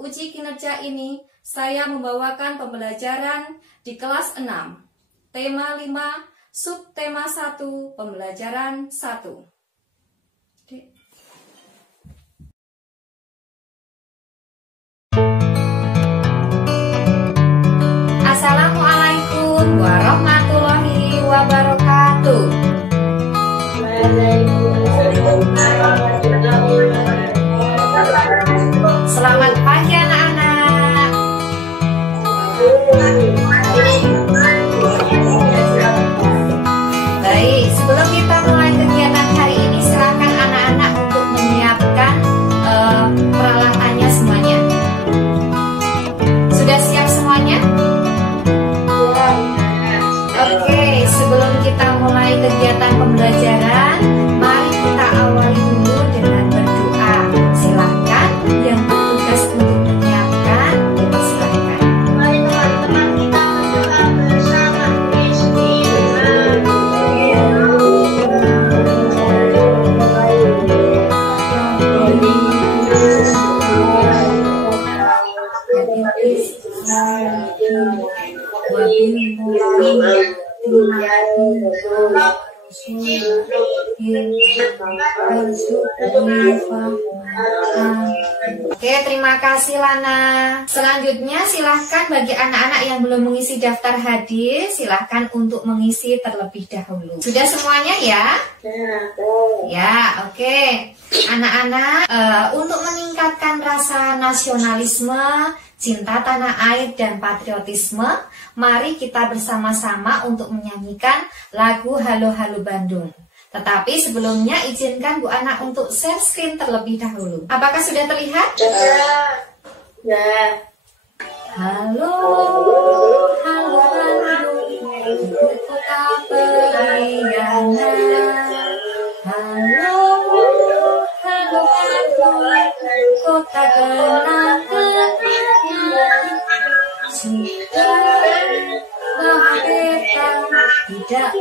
uji kinerja ini, saya membawakan pembelajaran di kelas 6, tema 5, subtema 1, pembelajaran 1. Assalamualaikum warahmatullahi wabarakatuh. Selamat pagi anak-anak. Baik, sebelum kita mulai kegiatan hari ini, silakan anak-anak untuk menyiapkan peralatannya semuanya. Sudah siap semuanya? Oke, sebelum kita mulai kegiatan pembelajaran, mari kita awali dulu dengan berdoa. Silakan yang bertugas untuk menyiapkan, silakan. Mari teman-teman kita berdoa bersama. Oke, terima kasih Lana. Selanjutnya silahkan bagi anak-anak yang belum mengisi daftar hadir, silahkan untuk mengisi terlebih dahulu. Sudah semuanya ya? Ya, oke. Anak-anak, untuk meningkatkan rasa nasionalisme, cinta tanah air dan patriotisme, mari kita bersama-sama untuk menyanyikan lagu Halo Halo Bandung. Tetapi sebelumnya izinkan Bu Ana untuk share screen terlebih dahulu. Apakah sudah terlihat? Ya. Halo, halo Bandung, ibu kota periangan. Halo, halo Bandung, kota kenang-kenangan. Sudah merdeka, tidak.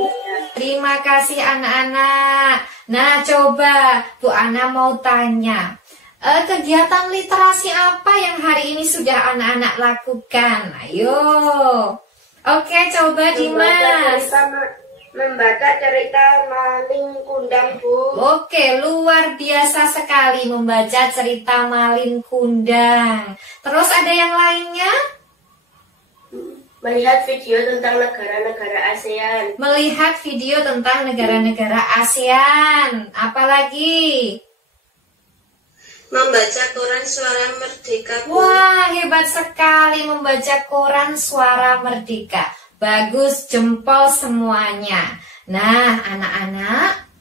Terima kasih anak-anak. Nah, coba Bu Ana mau tanya, kegiatan literasi apa yang hari ini sudah anak-anak lakukan? Ayo. Oke, coba Dimas. Membaca cerita Malin Kundang, Bu. Oke, luar biasa sekali membaca cerita Malin Kundang. Terus ada yang lainnya? Melihat video tentang negara-negara ASEAN. Melihat video tentang negara-negara ASEAN. Apalagi? Membaca koran Suara Merdeka, Bu. Wah, hebat sekali membaca koran Suara Merdeka. Bagus, jempol semuanya. Nah, anak-anak,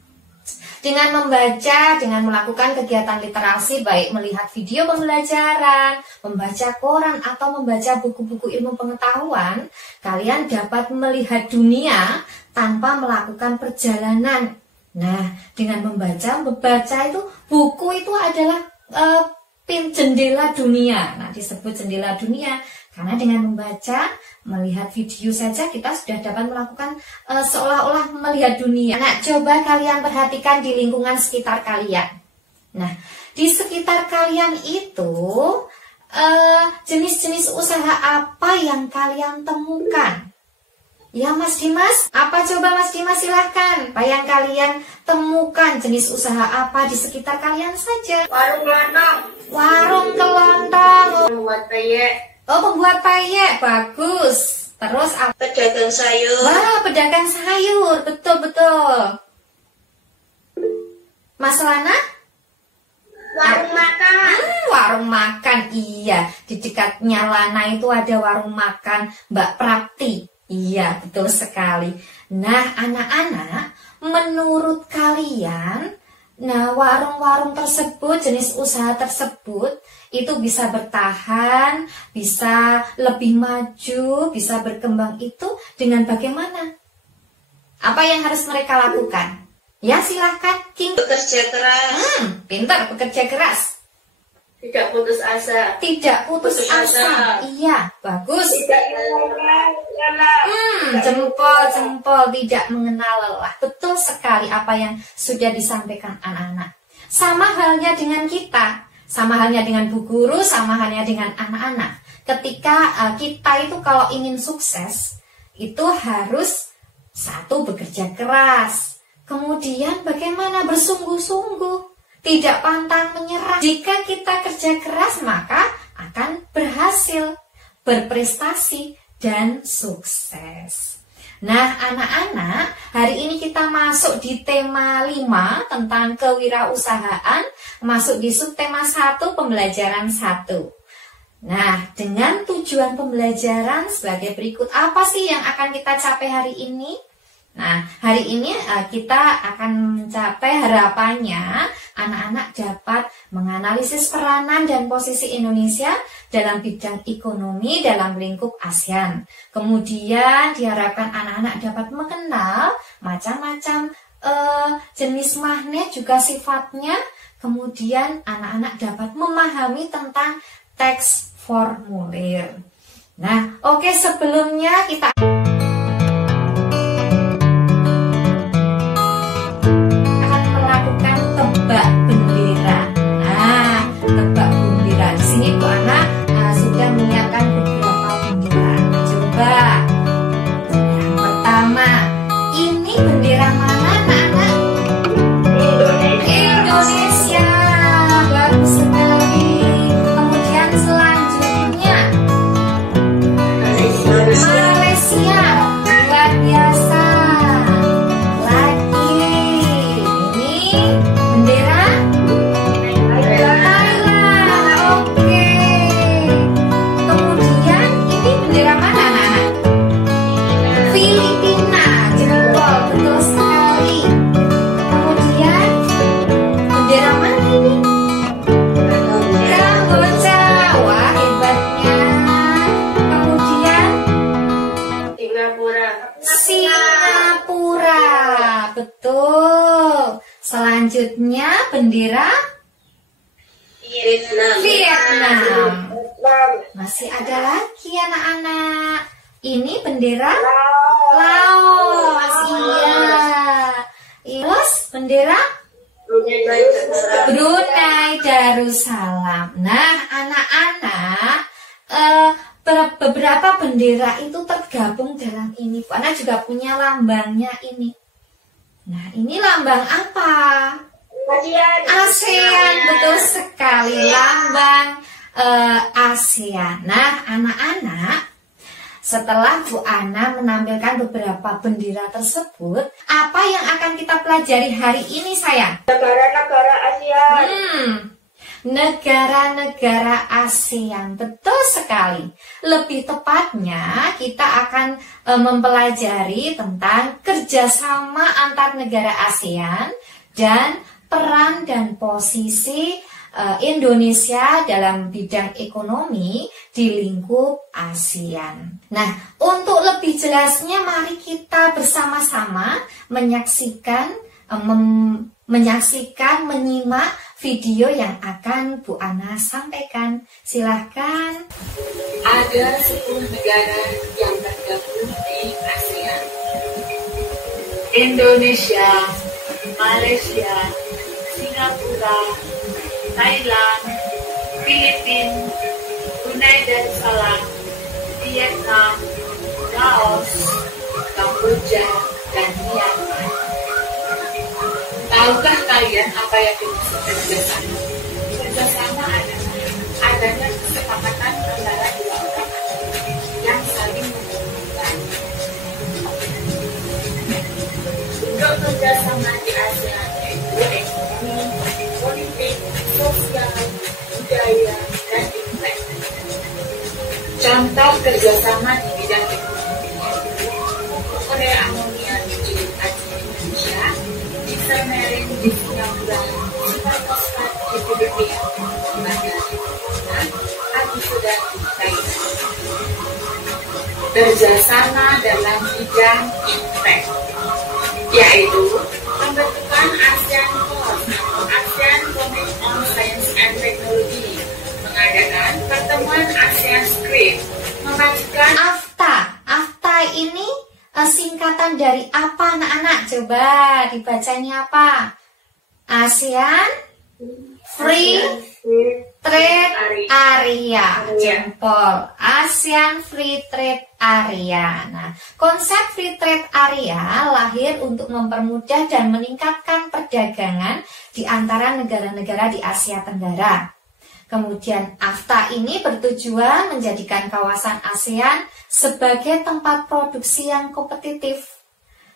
dengan membaca, dengan melakukan kegiatan literasi, baik melihat video pembelajaran, membaca koran, atau membaca buku-buku ilmu pengetahuan, kalian dapat melihat dunia tanpa melakukan perjalanan. Nah, dengan membaca itu, buku itu adalah jendela dunia. Nah, disebut jendela dunia karena dengan membaca, melihat video saja kita sudah dapat melakukan seolah-olah melihat dunia. Nah, coba kalian perhatikan di lingkungan sekitar kalian. Nah, di sekitar kalian itu jenis-jenis usaha apa yang kalian temukan? Ya Mas Dimas, apa coba Mas Dimas silahkan. Apa yang kalian temukan, jenis usaha apa di sekitar kalian saja? Warung kelontong. Warung kelontong. Membuat peyek. Oh, pembuat peyek, bagus. Terus apa? Pedagang sayur. Wah, pedagang sayur, betul-betul. Mas Lana? Warung makan. Warung makan, iya. Di dekatnya Lana itu ada warung makan Mbak Prapti. Iya, betul sekali. Nah, anak-anak, menurut kalian, nah warung-warung tersebut, jenis usaha tersebut, itu bisa bertahan, bisa lebih maju, bisa berkembang itu dengan bagaimana? Apa yang harus mereka lakukan? Ya, silahkan, King. Bekerja keras. Pintar, bekerja keras. Tidak putus asa. Tidak putus asa. Iya, bagus. Tidak mengenal lelah. Jempol, tidak mengenal lelah. Betul sekali apa yang sudah disampaikan anak-anak. Sama halnya dengan kita. Sama halnya dengan bu guru, sama halnya dengan anak-anak. Ketika kita itu kalau ingin sukses, itu harus satu, bekerja keras. Kemudian bagaimana bersungguh-sungguh, tidak pantang menyerah. Jika kita kerja keras, maka akan berhasil, berprestasi, dan sukses. Nah, anak-anak, hari ini kita masuk di tema 5 tentang kewirausahaan, masuk di subtema 1, pembelajaran 1. Nah, dengan tujuan pembelajaran sebagai berikut, apa sih yang akan kita capai hari ini? Nah, hari ini kita akan mencapai harapannya anak-anak dapat menganalisis peranan dan posisi Indonesia dalam bidang ekonomi dalam lingkup ASEAN. Kemudian diharapkan anak-anak dapat mengenal macam-macam jenis magnet juga sifatnya. Kemudian anak-anak dapat memahami tentang teks formulir. Nah, oke, sebelumnya kita Singapura, betul. Selanjutnya bendera Vietnam. Masih ada lagi anak-anak. Ini bendera Laos. Iya. Terus bendera Brunei Darussalam. Nah, anak-anak, beberapa bendera itu tergabung dalam ini. Anak juga punya lambangnya ini. Nah, ini lambang apa? ASEAN, betul sekali, lambang ASEAN. Nah, anak-anak, setelah Bu Ana menampilkan beberapa bendera tersebut, apa yang akan kita pelajari hari ini, sayang? Negara-negara ASEAN. Negara-negara ASEAN, betul sekali. Lebih tepatnya kita akan mempelajari tentang kerjasama antar negara ASEAN dan peran dan posisi Indonesia dalam bidang ekonomi di lingkup ASEAN. Nah, untuk lebih jelasnya mari kita bersama-sama menyaksikan, menyimak video yang akan Bu Ana sampaikan. Silahkan. Ada 10 negara yang tergabung di ASEAN. Indonesia, Malaysia, Singapura, Thailand, Filipina, Brunei Darussalam, Vietnam, Laos, Kamboja, dan Myanmar. Tahukah kalian apa yang dimaksud kerjasama? Kerjasama adalah adanya kesepakatan antara dua orang yang saling menguntungkan. Untuk kerjasama di ASEAN yaitu ekonomi, politik, sosial, budaya, dan investasi. Contoh kerjasama di bidang ekonomi yaitu Korea Amonia di Indonesia, Semerin di Singapura, Sifat di Filipina, Bandar Abu Sudan di Thailand. Kerjasama dalam bidang impact, yaitu pembentukan ASEAN Force atau ASEAN Commit on Science and Technology, mengadakan pertemuan ASEAN Script, memajukan AFTA ini singkatan dari apa, anak-anak? Coba dibacanya apa? ASEAN Free Trade Area, jempol. ASEAN Free Trade Area. Nah, konsep Free Trade Area lahir untuk mempermudah dan meningkatkan perdagangan di antara negara-negara di Asia Tenggara. Kemudian AFTA ini bertujuan menjadikan kawasan ASEAN sebagai tempat produksi yang kompetitif,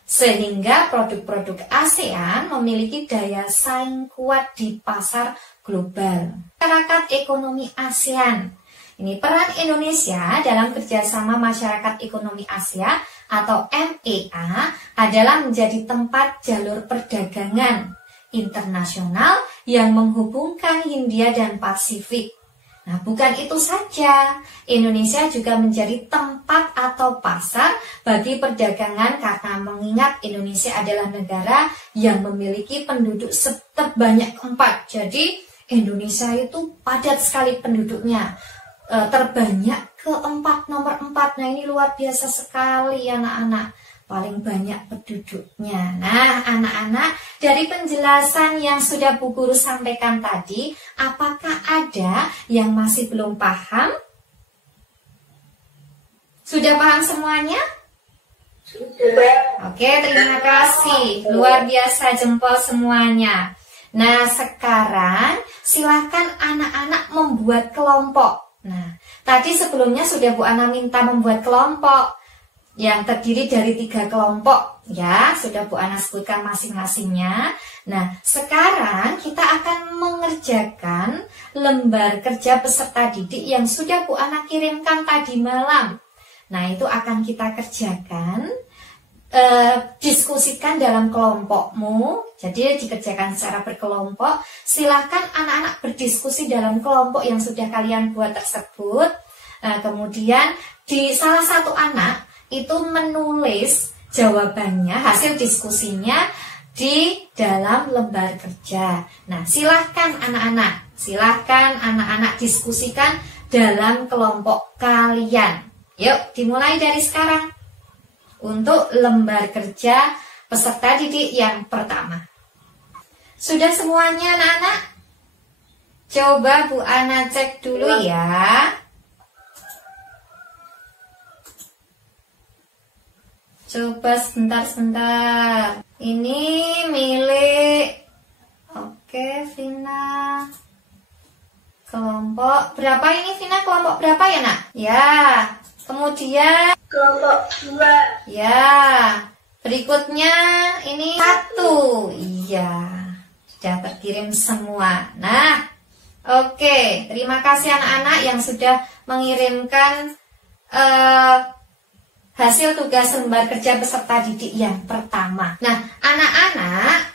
sehingga produk-produk ASEAN memiliki daya saing kuat di pasar global. Masyarakat Ekonomi ASEAN. Ini peran Indonesia dalam kerjasama Masyarakat Ekonomi Asia atau MEA adalah menjadi tempat jalur perdagangan internasional yang menghubungkan Hindia dan Pasifik. Nah, bukan itu saja, Indonesia juga menjadi tempat atau pasar bagi perdagangan karena mengingat Indonesia adalah negara yang memiliki penduduk terbanyak keempat. Jadi, Indonesia itu padat sekali penduduknya, terbanyak keempat, nomor 4. Nah, ini luar biasa sekali anak-anak, paling banyak penduduknya. Nah, anak-anak, dari penjelasan yang sudah Bu Guru sampaikan tadi, apakah ada yang masih belum paham? Sudah paham semuanya? Sudah. Oke, terima kasih. Luar biasa jempol semuanya. Nah, sekarang silahkan anak-anak membuat kelompok. Nah, tadi sebelumnya sudah Bu Ana minta membuat kelompok yang terdiri dari 3 kelompok, ya, sudah Bu Ana sebutkan masing-masingnya. Nah, sekarang kita akan mengerjakan lembar kerja peserta didik yang sudah Bu Ana kirimkan tadi malam. Nah, itu akan kita kerjakan, diskusikan dalam kelompokmu. Jadi dikerjakan secara berkelompok. Silahkan anak-anak berdiskusi dalam kelompok yang sudah kalian buat tersebut. Kemudian di salah satu anak itu menulis jawabannya, hasil diskusinya di dalam lembar kerja. Nah, silahkan anak-anak diskusikan dalam kelompok kalian. Yuk, dimulai dari sekarang untuk lembar kerja peserta didik yang pertama. Sudah semuanya anak-anak? Coba Bu Ana cek dulu ya. Coba sebentar. Ini milik, oke, Vina. Kelompok berapa ini, Vina? Kelompok berapa ya, nak? Ya. Kemudian Kelompok 2. ya. Berikutnya ini 1. Iya. Sudah terkirim semua. Nah, oke. Terima kasih anak-anak yang sudah mengirimkan hasil tugas lembar kerja peserta didik yang pertama. Nah, anak-anak,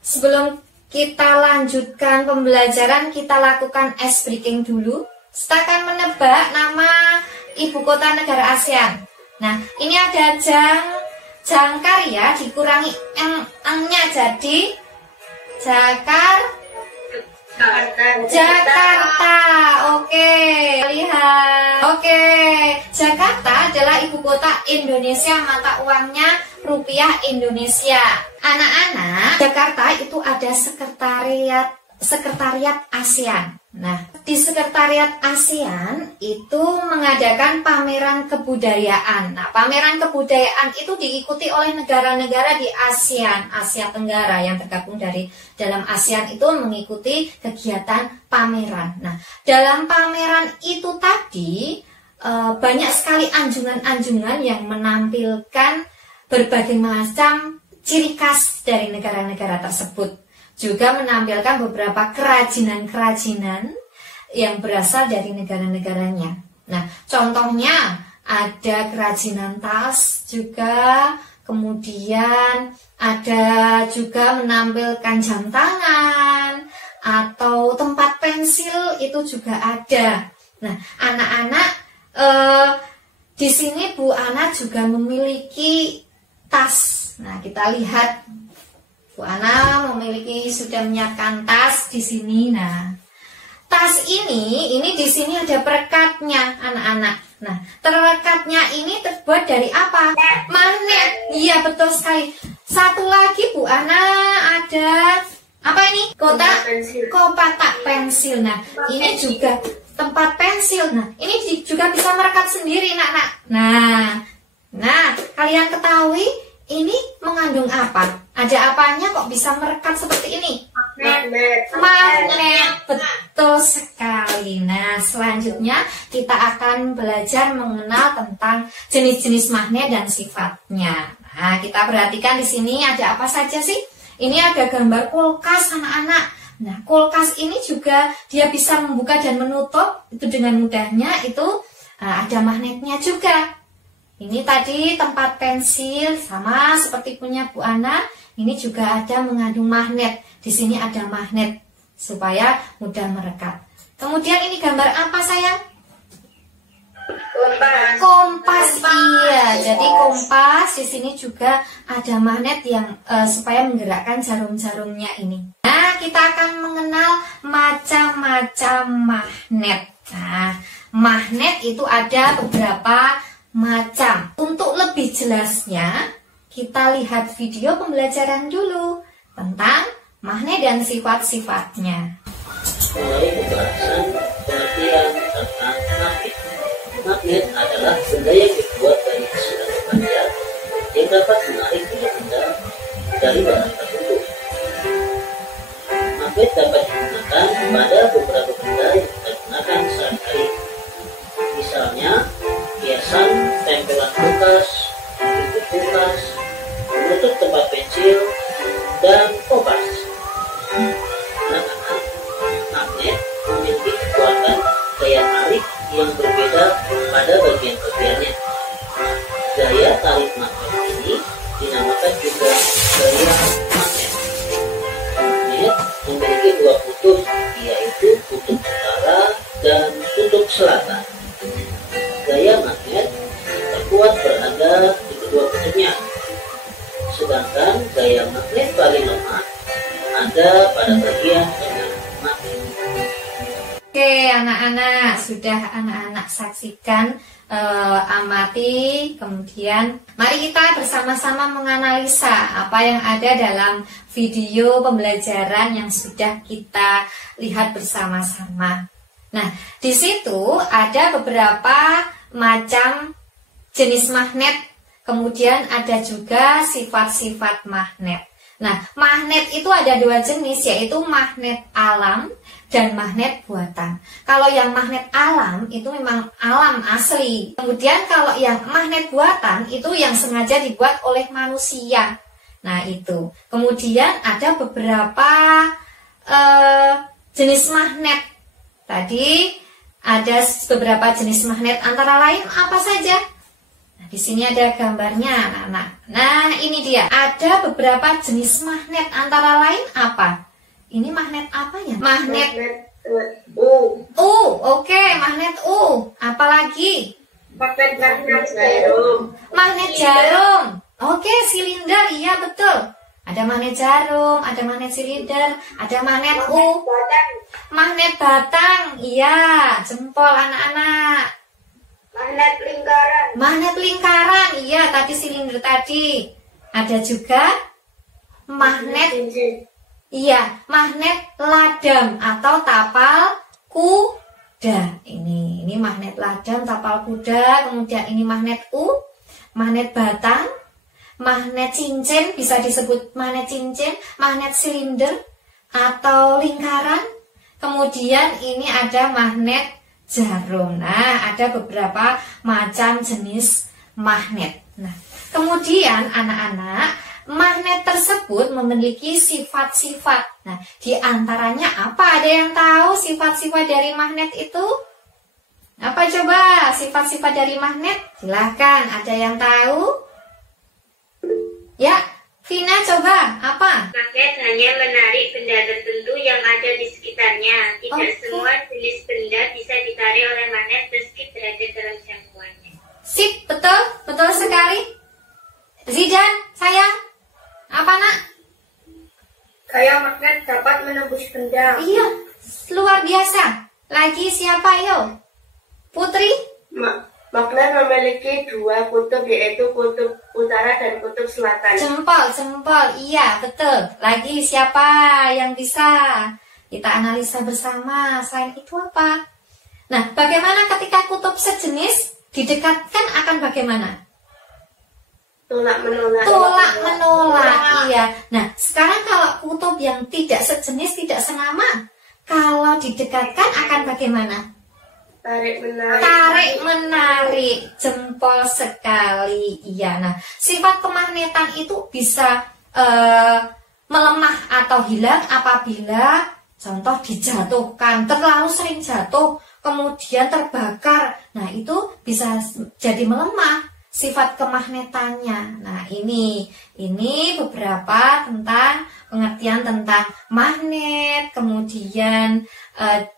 sebelum kita lanjutkan pembelajaran, kita lakukan ice breaking dulu. Kita akan menebak nama ibu kota negara ASEAN. Nah, ini ada jangkar ya, dikurangi eng-nya jadi Jakarta. Oke, lihat. Oke, Jakarta adalah ibu kota Indonesia, mata uangnya rupiah Indonesia. Anak-anak, Jakarta itu ada sekretariat ASEAN. Nah, di sekretariat ASEAN itu mengadakan pameran kebudayaan. Nah, pameran kebudayaan itu diikuti oleh negara-negara di ASEAN, Asia Tenggara yang tergabung dalam ASEAN itu mengikuti kegiatan pameran. Nah, dalam pameran itu tadi banyak sekali anjungan-anjungan yang menampilkan berbagai macam ciri khas dari negara-negara tersebut. Juga menampilkan beberapa kerajinan-kerajinan yang berasal dari negara-negaranya. Nah, contohnya ada kerajinan tas juga, kemudian ada juga menampilkan jam tangan atau tempat pensil itu juga ada. Nah, anak-anak, di sini Bu Ana juga memiliki tas. Nah, kita lihat. Bu Ana sudah menyiapkan tas di sini. Nah, tas ini di sini ada perekatnya, anak-anak. Nah, perekatnya ini terbuat dari apa? Magnet. Iya, betul sekali. Satu lagi Bu Ana ada apa ini? Kotak pensil. kotak pensil. Nah, ini juga tempat pensil. Nah, ini juga bisa merekat sendiri, nak. Nah, kalian ketahui ini mengandung apa? Ada apanya kok bisa merekat seperti ini? Magnet, betul sekali. Nah, selanjutnya kita akan belajar mengenal tentang jenis-jenis magnet dan sifatnya. Nah, kita perhatikan di sini ada apa saja sih? Ini ada gambar kulkas, anak-anak. Nah, kulkas ini juga dia bisa membuka dan menutup itu dengan mudahnya. Itu ada magnetnya juga. Ini tadi tempat pensil sama seperti punya Bu Ana. Ini juga ada mengandung magnet. Di sini ada magnet supaya mudah merekat. Kemudian ini gambar apa, sayang? Kompas. Iya, jadi kompas di sini juga ada magnet yang supaya menggerakkan jarum-jarumnya ini. Nah, kita akan mengenal macam-macam magnet. Nah, magnet itu ada beberapa macam. Untuk lebih jelasnya, kita lihat video pembelajaran dulu tentang magnet dan sifat-sifatnya. Mulai pembahasan pengertian tentang magnet. Magnet adalah benda yang dibuat dari surat baja yang dapat menarik minyak benda dari barang tertentu. Magnet dapat digunakan pada beberapa benda yang kita gunakan sehari-hari. Misalnya, hiasan, tempelan kulkas, pintu kulkas, penutup tempat pensil, dan kompas. Anak-anak, magnet memiliki kekuatan daya tarik yang berbeda pada bagian-bagiannya. Daya tarik magnet ini dinamakan juga daya magnet. Magnet memiliki dua kutub, yaitu kutub utara dan kutub selatan. Daya magnet terkuat berada di kedua kutubnya, sedangkan daya magnet paling lemah ada pada bagian tengah magnet. Oke, anak-anak, sudah anak-anak saksikan, amati, kemudian mari kita bersama-sama menganalisa apa yang ada dalam video pembelajaran yang sudah kita lihat bersama-sama. Nah, di situ ada beberapa macam jenis magnet, kemudian ada juga sifat-sifat magnet. Nah, magnet itu ada dua jenis, yaitu magnet alam dan magnet buatan. Kalau yang magnet alam itu memang alam asli. Kemudian kalau yang magnet buatan itu yang sengaja dibuat oleh manusia. Nah, itu. Kemudian ada beberapa jenis magnet. Tadi ada beberapa jenis magnet, antara lain apa saja? Nah, di sini ada gambarnya, anak-anak. Nah, ini dia. Ada beberapa jenis magnet, antara lain apa? Ini magnet apa ya? Magnet U. Oke, magnet U. Apalagi? Magnet jarum. Magnet jarum. Oke, silinder. Iya, betul. Ada magnet jarum, ada magnet silinder, ada magnet U. Magnet batang. Iya, jempol anak-anak. Magnet lingkaran. Magnet lingkaran. Iya, tadi silinder tadi. Ada juga magnet. Iya, magnet ladam atau tapal kuda. Ini magnet ladam, tapal kuda. Kemudian ini magnet U, magnet batang, magnet cincin, bisa disebut magnet cincin, magnet silinder atau lingkaran. Kemudian ini ada magnet jarum. Nah, ada beberapa macam jenis magnet. Nah, kemudian anak-anak, magnet tersebut memiliki sifat-sifat. Nah, di antaranya apa? Ada yang tahu sifat-sifat dari magnet itu? Apa coba sifat-sifat dari magnet? Silahkan, ada yang tahu? Ya, Vina coba, apa? Magnet hanya menarik benda tertentu yang ada di sekitarnya. Tidak Oke. semua jenis benda bisa ditarik oleh magnet meski berada dalam jangkauannya. Sip, betul, betul sekali. Zidan, sayang, apa nak? Gaya magnet dapat menembus benda. Iya, luar biasa. Lagi siapa yo? Putri? Magnet memiliki dua kutub, yaitu kutub utara dan kutub selatan. Jempol, iya betul. Lagi siapa yang bisa? Kita analisa bersama. Selain itu apa? Nah, bagaimana ketika kutub sejenis didekatkan akan bagaimana? Tolak menolak. Iya. Nah, sekarang kalau kutub yang tidak sejenis, tidak senama, kalau didekatkan akan bagaimana? Tarik menarik, jempol sekali. Iya. Nah, sifat kemagnetan itu bisa melemah atau hilang apabila contoh dijatuhkan, terlalu sering jatuh, kemudian terbakar. Nah, itu bisa jadi melemah sifat kemagnetannya. Nah, ini beberapa tentang pengertian tentang magnet, kemudian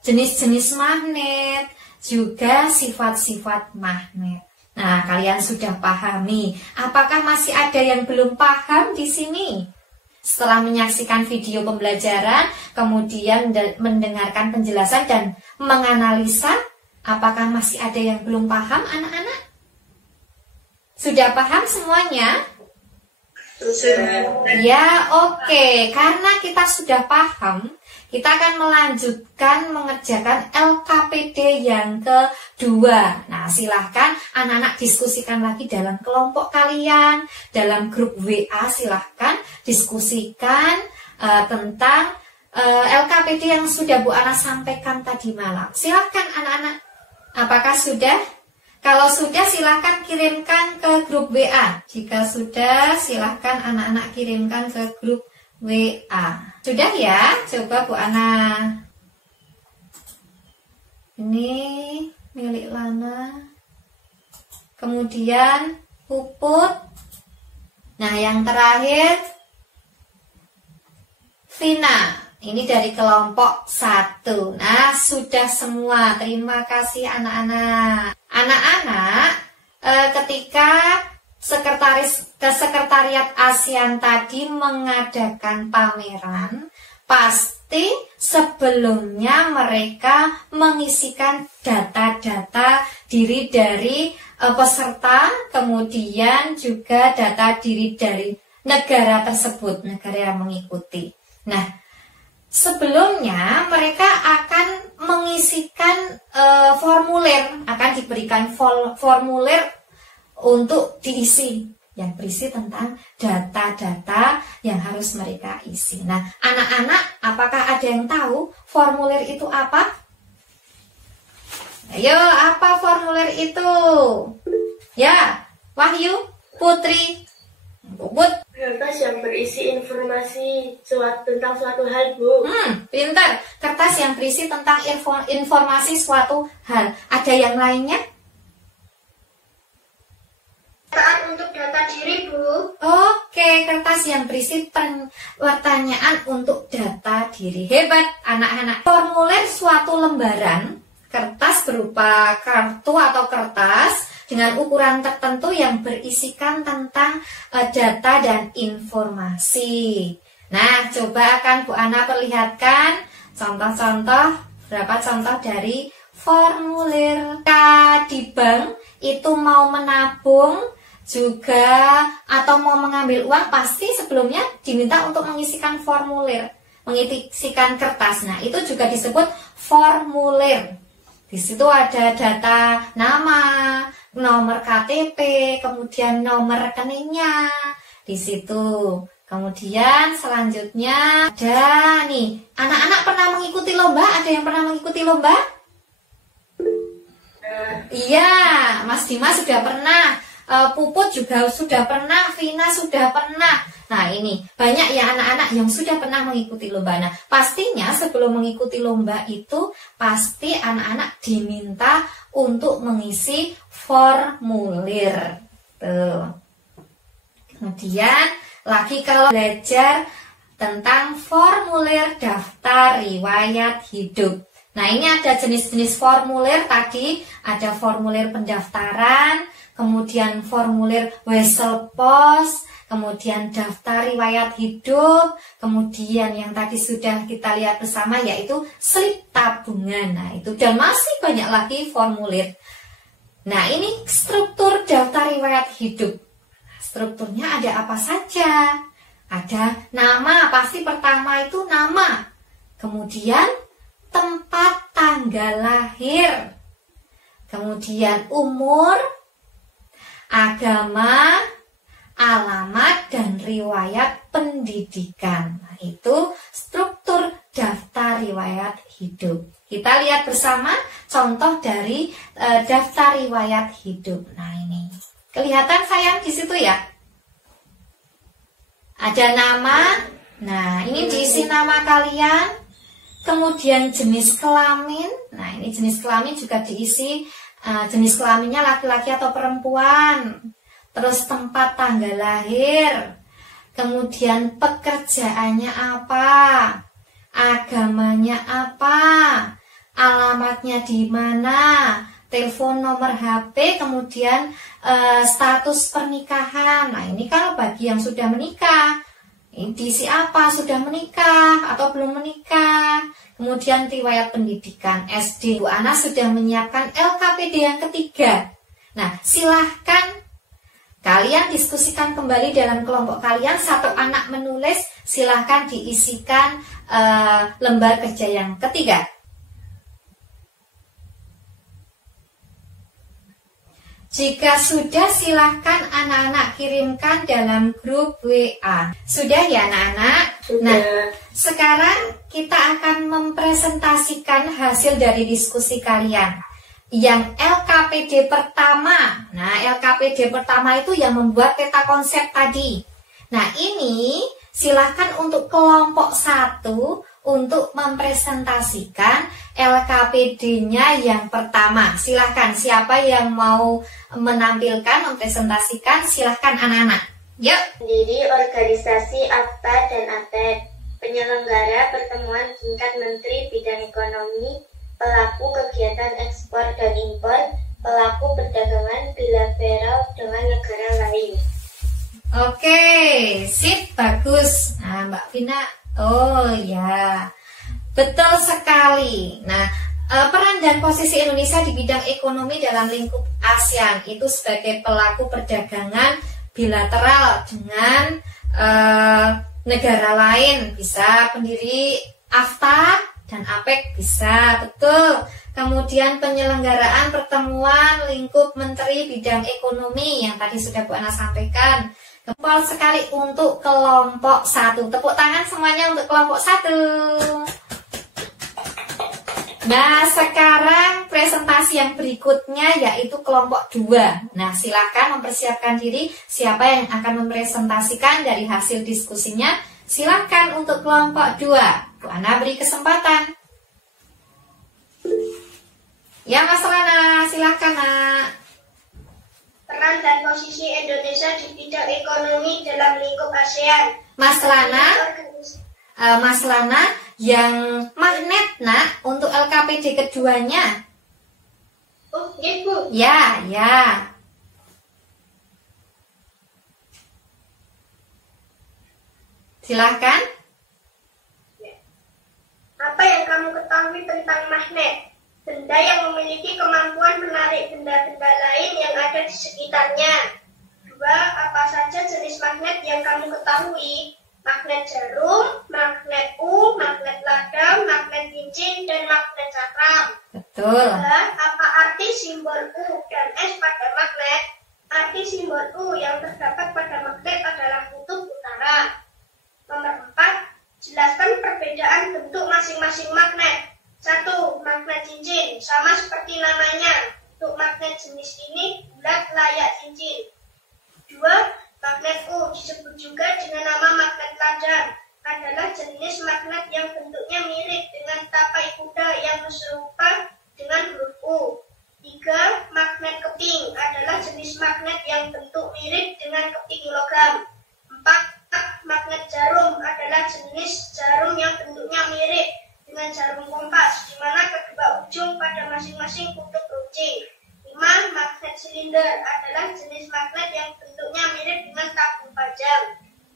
jenis-jenis magnet, juga sifat-sifat magnet. Nah, kalian sudah pahami. Apakah masih ada yang belum paham di sini? Setelah menyaksikan video pembelajaran, kemudian mendengarkan penjelasan dan menganalisa, apakah masih ada yang belum paham, anak-anak? Sudah paham semuanya? Ya, oke. Karena kita sudah paham, kita akan melanjutkan mengerjakan LKPD yang kedua. Nah, silahkan anak-anak diskusikan lagi dalam kelompok kalian, dalam grup WA, silahkan diskusikan tentang LKPD yang sudah Bu Ana sampaikan tadi malam. Silahkan anak-anak, apakah sudah? Kalau sudah, silahkan kirimkan ke grup WA. Jika sudah, silahkan anak-anak kirimkan ke grup WA. Sudah ya? Coba Bu Ana. Ini milik Lana. Kemudian Puput. Nah, yang terakhir Vina. Ini dari kelompok 1. Nah, sudah semua. Terima kasih anak-anak. Anak-anak, ketika Sekretariat ASEAN tadi mengadakan pameran, pasti sebelumnya mereka mengisikan data-data diri dari peserta, kemudian juga data diri dari negara tersebut, negara yang mengikuti. Nah, sebelumnya mereka akan mengisikan formulir, akan diberikan formulir untuk diisi, yang berisi tentang data-data yang harus mereka isi. Nah, anak-anak, apakah ada yang tahu formulir itu apa? Ayo, apa formulir itu? Ya, Wahyu, Putri, Puput. Kertas yang berisi informasi tentang suatu hal, Bu. Pintar. Kertas yang berisi tentang informasi suatu hal. Ada yang lainnya? Untuk data diri, Bu. Oke, kertas yang berisi pertanyaan untuk data diri. Hebat, anak-anak. Formulir suatu lembaran kertas berupa kartu atau kertas dengan ukuran tertentu yang berisikan tentang data dan informasi. Nah, coba akan Bu Ana perlihatkan contoh-contoh, beberapa contoh dari formulir. Di bank itu mau menabung juga atau mau mengambil uang, pasti sebelumnya diminta untuk mengisikan formulir, mengisikan kertas. Nah, itu juga disebut formulir. Di situ ada data nama, nomor KTP, kemudian nomor rekeningnya di situ. Kemudian selanjutnya ada nih, anak-anak pernah mengikuti lomba? Ada yang pernah mengikuti lomba? Iya, Mas Dimas sudah pernah. Puput juga sudah pernah, Vina sudah pernah. Nah, ini banyak ya anak-anak yang sudah pernah mengikuti lomba. Nah, pastinya sebelum mengikuti lomba itu pasti anak-anak diminta untuk mengisi formulir. Tuh. Kemudian lagi kalau belajar tentang formulir daftar riwayat hidup. Nah, ini ada jenis-jenis formulir tadi, ada formulir pendaftaran, kemudian formulir wesel pos, kemudian daftar riwayat hidup, kemudian yang tadi sudah kita lihat bersama yaitu slip tabungan. Nah, itu dan masih banyak lagi formulir. Nah, ini struktur daftar riwayat hidup. Strukturnya ada apa saja? Ada nama, pasti pertama itu nama. Kemudian tempat tanggal lahir. Kemudian umur, agama, alamat, dan riwayat pendidikan. Nah, itu struktur daftar riwayat hidup. Kita lihat bersama contoh dari daftar riwayat hidup. Nah, ini kelihatan sayang di situ ya. Ada nama. Nah, ini diisi nama kalian. Kemudian jenis kelamin. Nah, ini jenis kelamin juga diisi jenis kelaminnya laki-laki atau perempuan. Terus tempat tanggal lahir. Kemudian pekerjaannya apa? Agamanya apa? Alamatnya di mana? Telepon, nomor HP, kemudian status pernikahan. Nah, ini kalau bagi yang sudah menikah, ini diisi apa? Sudah menikah atau belum menikah? Kemudian riwayat pendidikan SD. Bu Ana sudah menyiapkan LKPD yang ketiga. Nah, silahkan kalian diskusikan kembali dalam kelompok kalian. Satu anak menulis, silahkan diisikan lembar kerja yang ketiga. Jika sudah, silahkan anak-anak kirimkan dalam grup WA. Sudah ya anak-anak? Nah, sekarang kita akan mempresentasikan hasil dari diskusi kalian. Yang LKPD pertama. Nah, LKPD pertama itu yang membuat peta konsep tadi. Nah, ini silahkan untuk kelompok 1 untuk mempresentasikan LKPD-nya yang pertama. Silahkan, siapa yang mau menampilkan, mempresentasikan, silahkan anak-anak. Yuk. Pendiri organisasi APTA dan ATED, penyelenggara pertemuan tingkat Menteri Bidang Ekonomi, pelaku kegiatan ekspor dan impor, pelaku perdagangan bilateral dengan negara lain. Oke, sip, bagus. Nah, Mbak Vina, oh ya, betul sekali. Nah, peran dan posisi Indonesia di bidang ekonomi dalam lingkup ASEAN itu sebagai pelaku perdagangan bilateral dengan negara lain, bisa pendiri AFTA dan APEC, bisa, betul. Kemudian penyelenggaraan pertemuan lingkup Menteri Bidang Ekonomi yang tadi sudah Bu Ana sampaikan. Jempol sekali untuk kelompok 1. Tepuk tangan semuanya untuk kelompok 1. Nah, sekarang presentasi yang berikutnya yaitu kelompok 2. Nah, silakan mempersiapkan diri. Siapa yang akan mempresentasikan dari hasil diskusinya? Silakan untuk kelompok 2. Bu Ana beri kesempatan. Ya, Mas Lana, silakan, Nak. Peran dan posisi Indonesia di bidang ekonomi dalam lingkup ASEAN. Mas Lana, yang magnet, Nak, untuk LKPD keduanya. Oh, iya, Bu. Ya. Silahkan. Apa yang kamu ketahui tentang magnet? Benda yang memiliki kemampuan menarik benda-benda lain yang ada di sekitarnya. 2. Apa saja jenis magnet yang kamu ketahui? Magnet jarum, magnet U, magnet lada, magnet cincin, dan magnet cakram. Betul. 3. Apa arti simbol U dan S pada magnet? Arti simbol U yang terdapat pada magnet adalah kutub utara. Nomor 4. Jelaskan perbedaan bentuk masing-masing magnet. 1. Magnet cincin, sama seperti namanya. Untuk magnet jenis ini bulat layak cincin. 2. Magnet U, disebut juga dengan nama magnet ladang, adalah jenis magnet yang bentuknya mirip dengan tapai kuda yang serupa dengan huruf U. 3. Magnet keping, adalah jenis magnet yang bentuk mirip dengan keping logam. 4. Magnet jarum, adalah jenis jarum yang bentuknya mirip dengan jarum kompas, di mana kedua ujung pada masing-masing kutub runcing. 5. Magnet silinder, adalah jenis magnet yang bentuknya mirip dengan tabung panjang.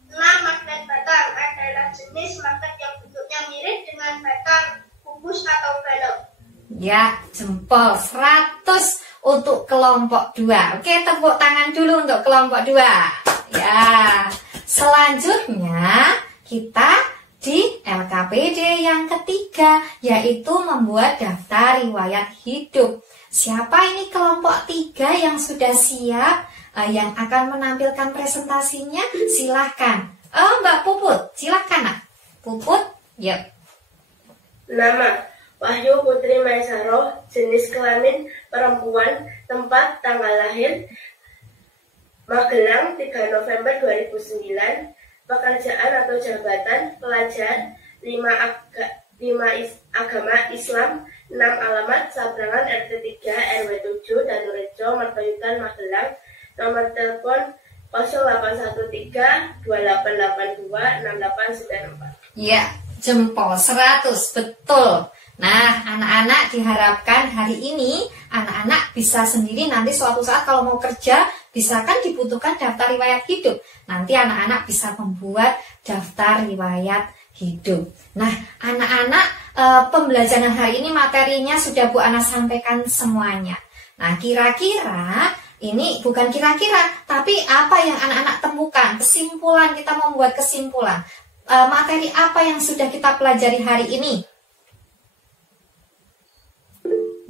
6. Magnet batang, adalah jenis magnet yang bentuknya mirip dengan batang kubus atau balok. Ya, jempol 100 untuk kelompok 2. Oke, tepuk tangan dulu untuk kelompok 2. Ya, selanjutnya kita di LKPD yang ketiga, yaitu membuat daftar riwayat hidup. Siapa ini kelompok 3 yang sudah siap, yang akan menampilkan presentasinya? Silahkan. Mbak Puput, silahkan nak. Puput, yuk. Nama Wahyu Putri Maesaroh, jenis kelamin perempuan, tempat tanggal lahir Magelang 3 November 2009, pekerjaan atau jabatan pelajar, 5 agama Islam, 6 alamat Sabrangan RT 3 RW 7 Danurejo Mertoyudan Magelang, nomor telepon 0813 2882 6894. Ya, jempol 100, betul. Nah, anak-anak diharapkan hari ini anak-anak bisa sendiri, nanti suatu saat kalau mau kerja bisa kan dibutuhkan daftar riwayat hidup. Nanti anak-anak bisa membuat daftar riwayat hidup. Nah, anak-anak pembelajaran hari ini materinya sudah Bu Ana sampaikan semuanya. Nah, kira-kira ini bukan kira-kira, tapi apa yang anak-anak temukan? Kesimpulan, kita membuat kesimpulan. Materi apa yang sudah kita pelajari hari ini?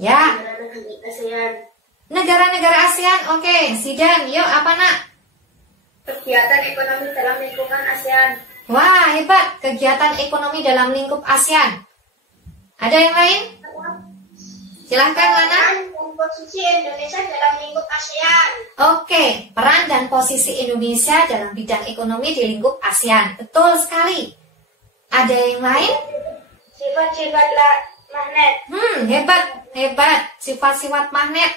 Ya, negara-negara ASEAN. Oke, Sidan, yuk apa nak? Kegiatan ekonomi dalam lingkungan ASEAN. Wah, hebat, kegiatan ekonomi dalam lingkup ASEAN. Ada yang lain? Silahkan, Lana. Peran dan posisi Indonesia dalam lingkup ASEAN. Oke, peran dan posisi Indonesia dalam bidang ekonomi di lingkup ASEAN. Betul sekali. Ada yang lain? Sifat-sifat magnet. Hebat. Sifat-sifat magnet.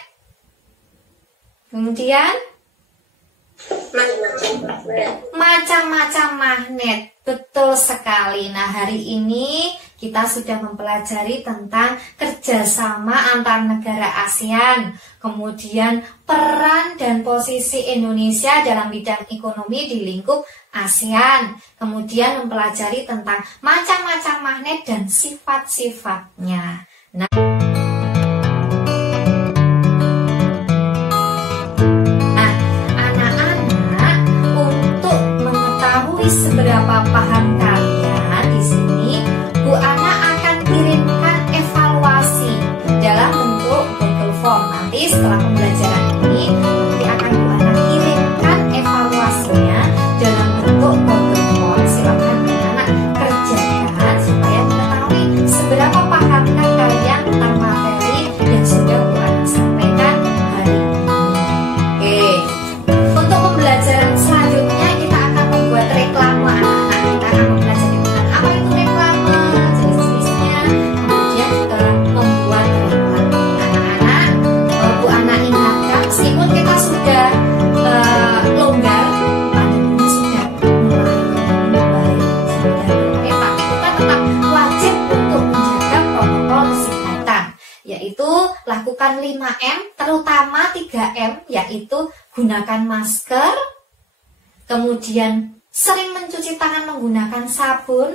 Kemudian macam-macam magnet. Betul sekali. Nah, hari ini kita sudah mempelajari tentang kerjasama antar negara ASEAN, kemudian peran dan posisi Indonesia dalam bidang ekonomi di lingkup ASEAN, kemudian mempelajari tentang macam-macam magnet dan sifat-sifatnya. Nah, anak-anak, untuk mengetahui seberapa paham kalian di sini, Bu Ana akan kirimkan evaluasi dalam bentuk Google Form. Nanti setelah pembelajaran ini, nanti akan Bu Ana kirimkan evaluasinya dalam bentuk Google Form. Silakan anak-anak kerjakan supaya mengetahui seberapa pahamkah kalian tentang materi yang sudah Bu Ana sampaikan hari ini. Oke, untuk pembelajaran selanjutnya kita akan membuat reklame anak-anak. Kita akan mempelajari tentang apa itu reklame, jenis-jenisnya, kemudian juga membuat reklame. Anak-anak, Bu Ana ingatkan, meskipun kita sudah longgar, pandeminya sudah mulai tapi kita tetap wajib untuk menjaga protokol kesehatan, yaitu lakukan 5M, terutama 3M, yaitu gunakan masker, kemudian sering mencuci tangan menggunakan sabun,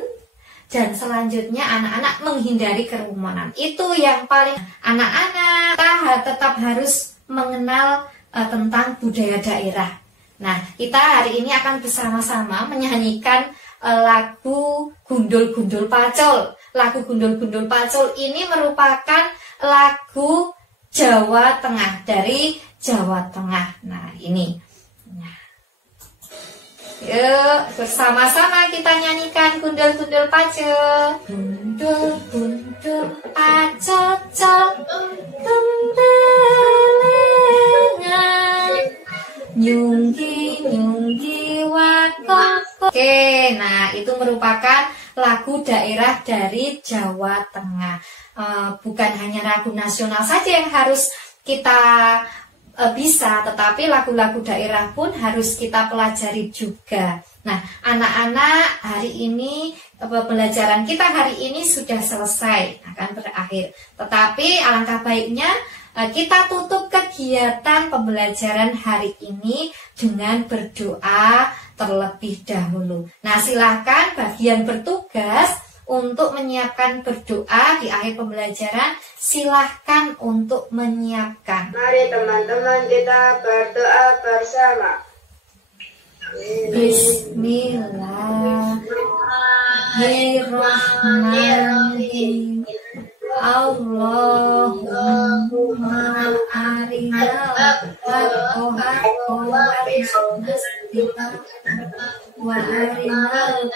dan selanjutnya anak-anak menghindari kerumunan. Itu yang paling. Anak-anak kita tetap harus mengenal tentang budaya daerah. Nah, kita hari ini akan bersama-sama menyanyikan lagu Gundul-Gundul Pacul. Lagu Gundul-Gundul Pacul ini merupakan lagu Jawa Tengah, dari Jawa Tengah. Nah, ini. Yuk, bersama-sama kita nyanyikan Gundul-Gundul Pacul. Gundul-gundul pacul, gembelengan, nyunggi-nyunggi wakok. Oke, nah itu merupakan lagu daerah dari Jawa Tengah. Bukan hanya lagu nasional saja yang harus kita bisa, tetapi lagu-lagu daerah pun harus kita pelajari juga. Nah, anak-anak, hari ini pembelajaran kita hari ini sudah selesai, akan berakhir. Tetapi alangkah baiknya kita tutup kegiatan pembelajaran hari ini dengan berdoa terlebih dahulu. Nah, silakan bagian bertugas untuk menyiapkan berdoa di akhir pembelajaran? Silahkan untuk menyiapkan. Mari teman-teman kita berdoa bersama. Bismillahirrahmanirrahim. Allahumma arinal haqqa wa arinal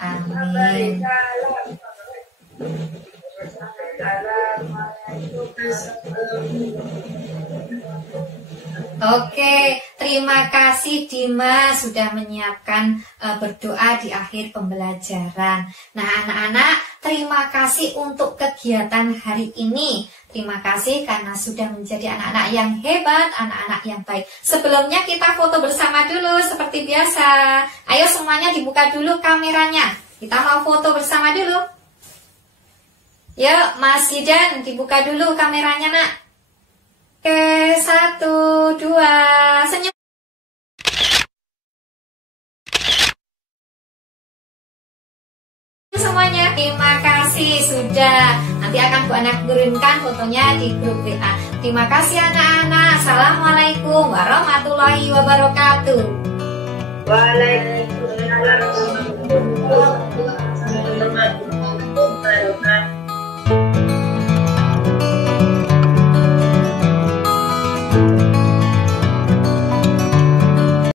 Amin. Oke, terima kasih Dimas sudah menyiapkan berdoa di akhir pembelajaran. Nah, anak-anak, terima kasih untuk kegiatan hari ini. Terima kasih karena sudah menjadi anak-anak yang hebat, anak-anak yang baik. Sebelumnya kita foto bersama dulu seperti biasa. Ayo semuanya dibuka dulu kameranya. Kita mau foto bersama dulu. Yuk, Mas Zidan, dibuka dulu kameranya, nak. Oke, 1, 2, senyum. Semuanya, terima kasih sudah. Nanti akan Bu Ana kirimkan fotonya di grup WA. Terima kasih anak-anak. Assalamualaikum warahmatullahi wabarakatuh. Waalaikumsalam.